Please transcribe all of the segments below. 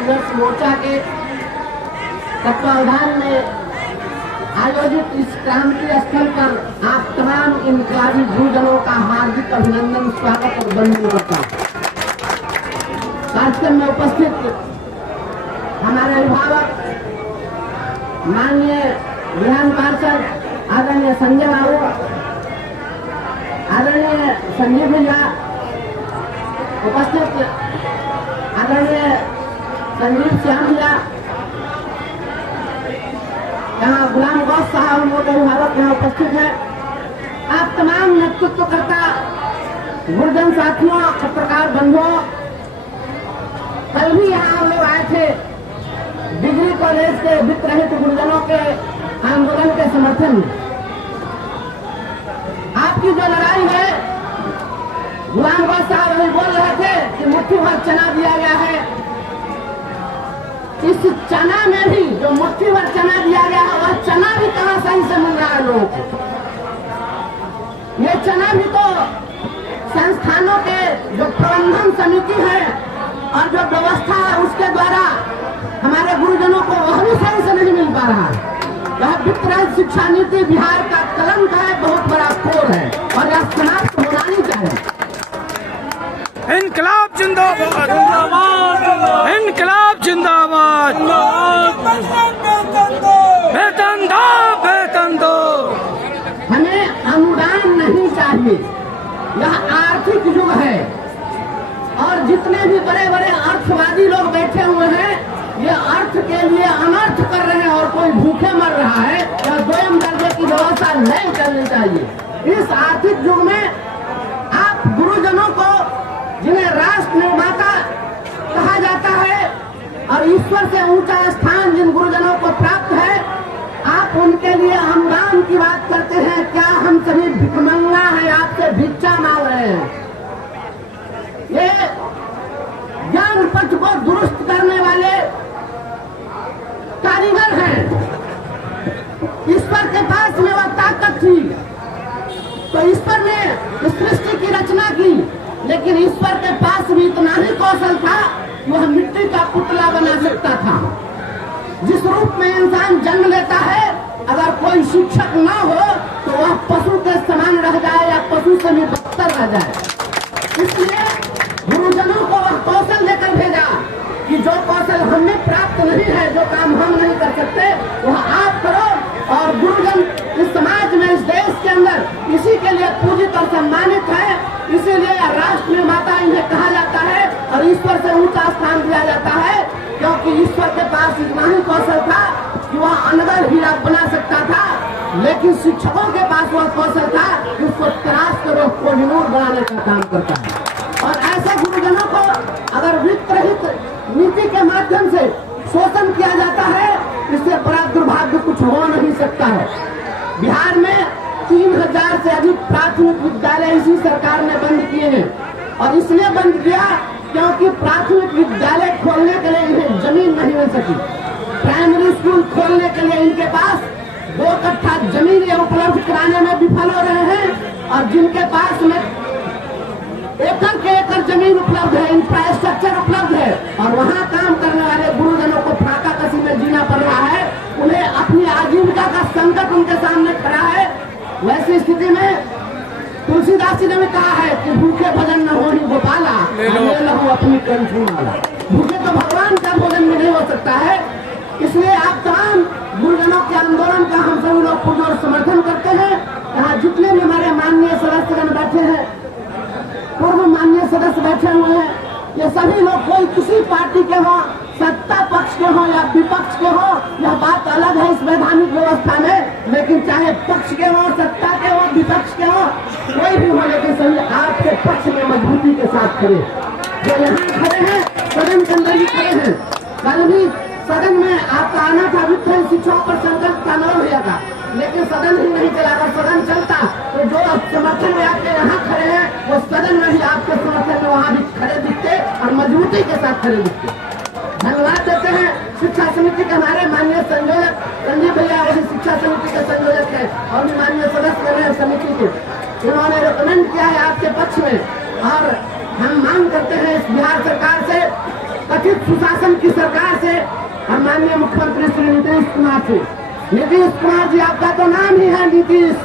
संघर्ष मोर्चा के तत्वावधान में आयोजित इस क्रांति स्थल पर आप तमाम इनकलाबी गुरुजनों का हार्दिक अभिनंदन, स्वागत और वंदन करता हूँ। कार्यक्रम में उपस्थित हमारे अभिभावक माननीय विधान पार्षद आदरणीय संजय बाबू, आदरणीय संजीव भैया, उपस्थित आदरणीय संजीव श्याम भैया, यहाँ गुलाम गौस साहब मोटे अभिभावक यहाँ उपस्थित है, आप तमाम नेतृत्वकर्ता गुरुजन साथियों, पत्रकार बंधुओं, कल भी यहाँ हम लोग आए थे डिग्री कॉलेज के वित्त रहित गुरुजनों के आंदोलन के समर्थन में। आपकी जो लड़ाई है, गुलाम गौस साहब अभी बोल रहे थे कि मुट्ठी भर चना दिया गया है, इस चना में भी जो मुट्ठी भर चना दिया गया है वह चना भी कहाँ सही से मिल रहा है लोगों को। ये चना भी तो संस्थानों के जो प्रबंधन समिति है और जो व्यवस्था है उसके द्वारा हमारे गुरुजनों को वह भी सही से नहीं मिल पा रहा है। यह वित्त रहित शिक्षा नीति बिहार का कलंक है, बहुत बड़ा खोर है और यह समाप्त होना ही चाहिए। इनकलाब जिंदाबाद, इनकलाब जिंदाबाद, वेतन दो, वेतन दो। हमें अनुदान नहीं चाहिए, यह आर्थिक युग है और जितने भी बड़े बड़े अर्थवादी लोग बैठे हुए हैं ये अर्थ के लिए अनर्थ कर रहे हैं और कोई भूखे मर रहा है। यह दोयम दर्जे की व्यवस्था नहीं करनी चाहिए। इस आर्थिक युग में आप गुरुजनों को, जिन्हें राष्ट्र निर्माता कहा जाता है और ईश्वर से ऊंचा स्थान जिन गुरुजनों को प्राप्त है, आप उनके लिए अनुदान की बात करते हैं। क्या हम सभी भिखमंगा हैं, आपसे भिक्षा मांग रहे हैं? ये ज्ञान पथ को दुरुस्त करने वाले कारीगर हैं। ईश्वर के पास में वह ताकत थी तो ईश्वर ने इस सृष्टि की रचना की, लेकिन ईश्वर के पास भी इतना ही कौशल था कि वह मिट्टी का पुतला बना सकता था। जिस रूप में इंसान जन्म लेता है, अगर कोई शिक्षक न हो तो वह पशु के समान रह जाए या पशु से भी बदतर रह जाए। इसलिए गुरुजनों को वह कौशल देकर भेजा कि जो कौशल हमें प्राप्त नहीं है, जो काम हम नहीं कर सकते, वह आप करो। और गुरुजन इस समाज में, इस देश के अंदर इसी के लिए पूजित और सम्मानित है। इसीलिए राष्ट्र निर्माता इन्हें कहा जाता है और ईश्वर से ऊंचा स्थान दिया जाता है, क्योंकि ईश्वर के पास इतना ही कौशल था कि वह अनगढ़ हीरा बना सकता था, लेकिन शिक्षकों के पास वह कौशल था कि उसको तराश कर कोहिनूर बनाने का काम करता है। और ऐसे गुरुजनों को अगर वित्त रहित नीति के माध्यम से शोषण किया जाता है, इससे बड़ा दुर्भाग्य कुछ हो नहीं सकता है। बिहार में 3000 से अधिक प्राथमिक विद्यालय इसी सरकार ने बंद किए हैं और इसलिए बंद किया क्योंकि प्राथमिक विद्यालय खोलने के लिए इन्हें जमीन नहीं मिल सकी। प्राइमरी स्कूल खोलने के लिए इनके पास 2 कट्ठा जमीन उपलब्ध कराने में विफल हो रहे हैं और जिनके पास में एकड़ के एकड़ जमीन उपलब्ध है, इंफ्रास्ट्रक्चर उपलब्ध है और वहाँ काम करने वाले गुरुजनों को फाका कसी में जीना पड़ रहा है। उन्हें अपनी आजीविका का संकट उनके सामने खड़ा है। वैसी स्थिति में तुलसीदास जी ने भी कहा है कि भूखे भजन न होनी गोपाला, ले लहू अपनी कंठी माला। भूखे तो भगवान का भोजन भी नहीं हो सकता है। इसलिए आप तमाम गुरुजनों के आंदोलन का हम सभी लोग पुरजोर समर्थन करते हैं। यहाँ जितने भी हमारे माननीय सदस्यगण बैठे हैं, पूर्व माननीय सदस्य बैठे हुए हैं, ये सभी लोग कोई किसी पार्टी के हो, सत्ता पक्ष के हो या विपक्ष के हो, यह बात अलग है इस वैधानिक व्यवस्था में। लेकिन चाहे पक्ष के हो, सत्ता के हो, विपक्ष के हो, कोई भी हो, लेकिन सभी आपके पक्ष में मजबूती के साथ खड़े। जो यहाँ खड़े हैं, सदन के अंदर ही खड़े हैं। कल भी सदन में आपका आना था, वित्त शिक्षकों पर संकल्प का नाम लिया था, लेकिन सदन ही नहीं चला। अगर सदन चलता तो जो समर्थन में आपके यहाँ खड़े हैं वो सदन में भी आपके समर्थन में वहाँ भी खड़े दिखते और मजबूती के साथ खड़े दिखते। धन्यवाद देते हैं शिक्षा समिति के हमारे माननीय संयोजक संजीव भैया, वही शिक्षा समिति के संयोजक है और भी माननीय सदस्य रहे समिति के, उन्होंने रिकमेंड किया है आपके पक्ष में। और हम मांग करते हैं इस बिहार सरकार से कथित सुशासन की सरकार से और माननीय मुख्यमंत्री श्री नीतीश कुमार से। नीतीश कुमार जी, आपका तो नाम ही है नीतीश,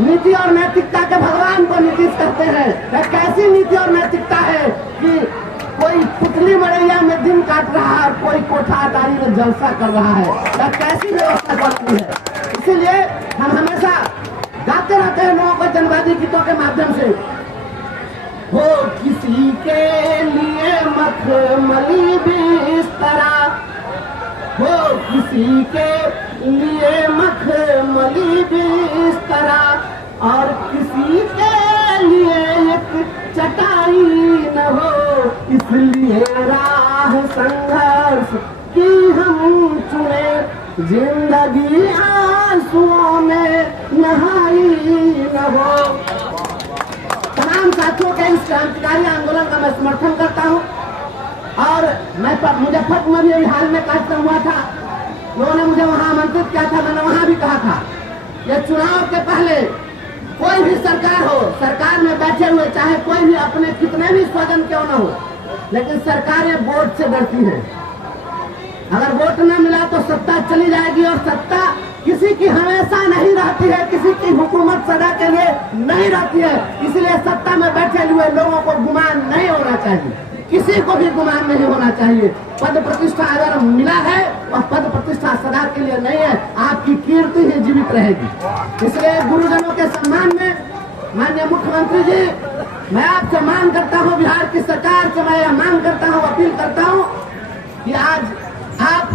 नीति और नैतिकता के भगवान को नीतीश कहते हैं। यह कैसी नीति और नैतिकता है कि कोई पुतली मड़ैया में दिन काट रहा है और कोई कोठा अटारी में जलसा कर रहा है। यह कैसी व्यवस्था चलती है। इसीलिए हम हमेशा गाते रहते हैं लोगों को जनवादी गीतों के माध्यम से, हो किसी के लिए मखमली बिस्तरा, हो किसी के लिए मखमली बिस्तरा, और किसी के लिए एक चटाई न हो, इसलिए राह संघर्ष की हम चुने, जिंदगी आंसुओं में नहाई न हो। तमाम साथियों के इस क्रांतिकारी आंदोलन का मैं समर्थन करता हूं और मैं मुजफ्फरपुर में हाल में कार्यक्रम हुआ था, लोगों ने मुझे वहां आमंत्रित किया था। मैंने वहां भी कहा था, ये चुनाव के पहले कोई भी सरकार हो, सरकार में बैठे हुए चाहे कोई भी अपने कितने भी स्वजन क्यों न हो, लेकिन सरकारें वोट से डरती हैं। अगर वोट न मिला तो सत्ता चली जाएगी और सत्ता किसी की हमेशा नहीं रहती है, किसी की हुकूमत सदा के लिए नहीं रहती है। इसलिए सत्ता में बैठे हुए लोगों को गुमान नहीं होना चाहिए, किसी को भी गुमान नहीं होना चाहिए। पद प्रतिष्ठा अगर मिला है और पद प्रतिष्ठा सदा के लिए नहीं है, आपकी कीर्ति ही जीवित रहेगी। इसलिए गुरुजनों के सम्मान में माननीय मुख्यमंत्री जी, मैं आपसे मांग करता हूं, बिहार की सरकार से मैं यह मांग करता हूं, अपील करता हूं कि आज आप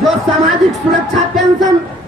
जो सामाजिक सुरक्षा पेंशन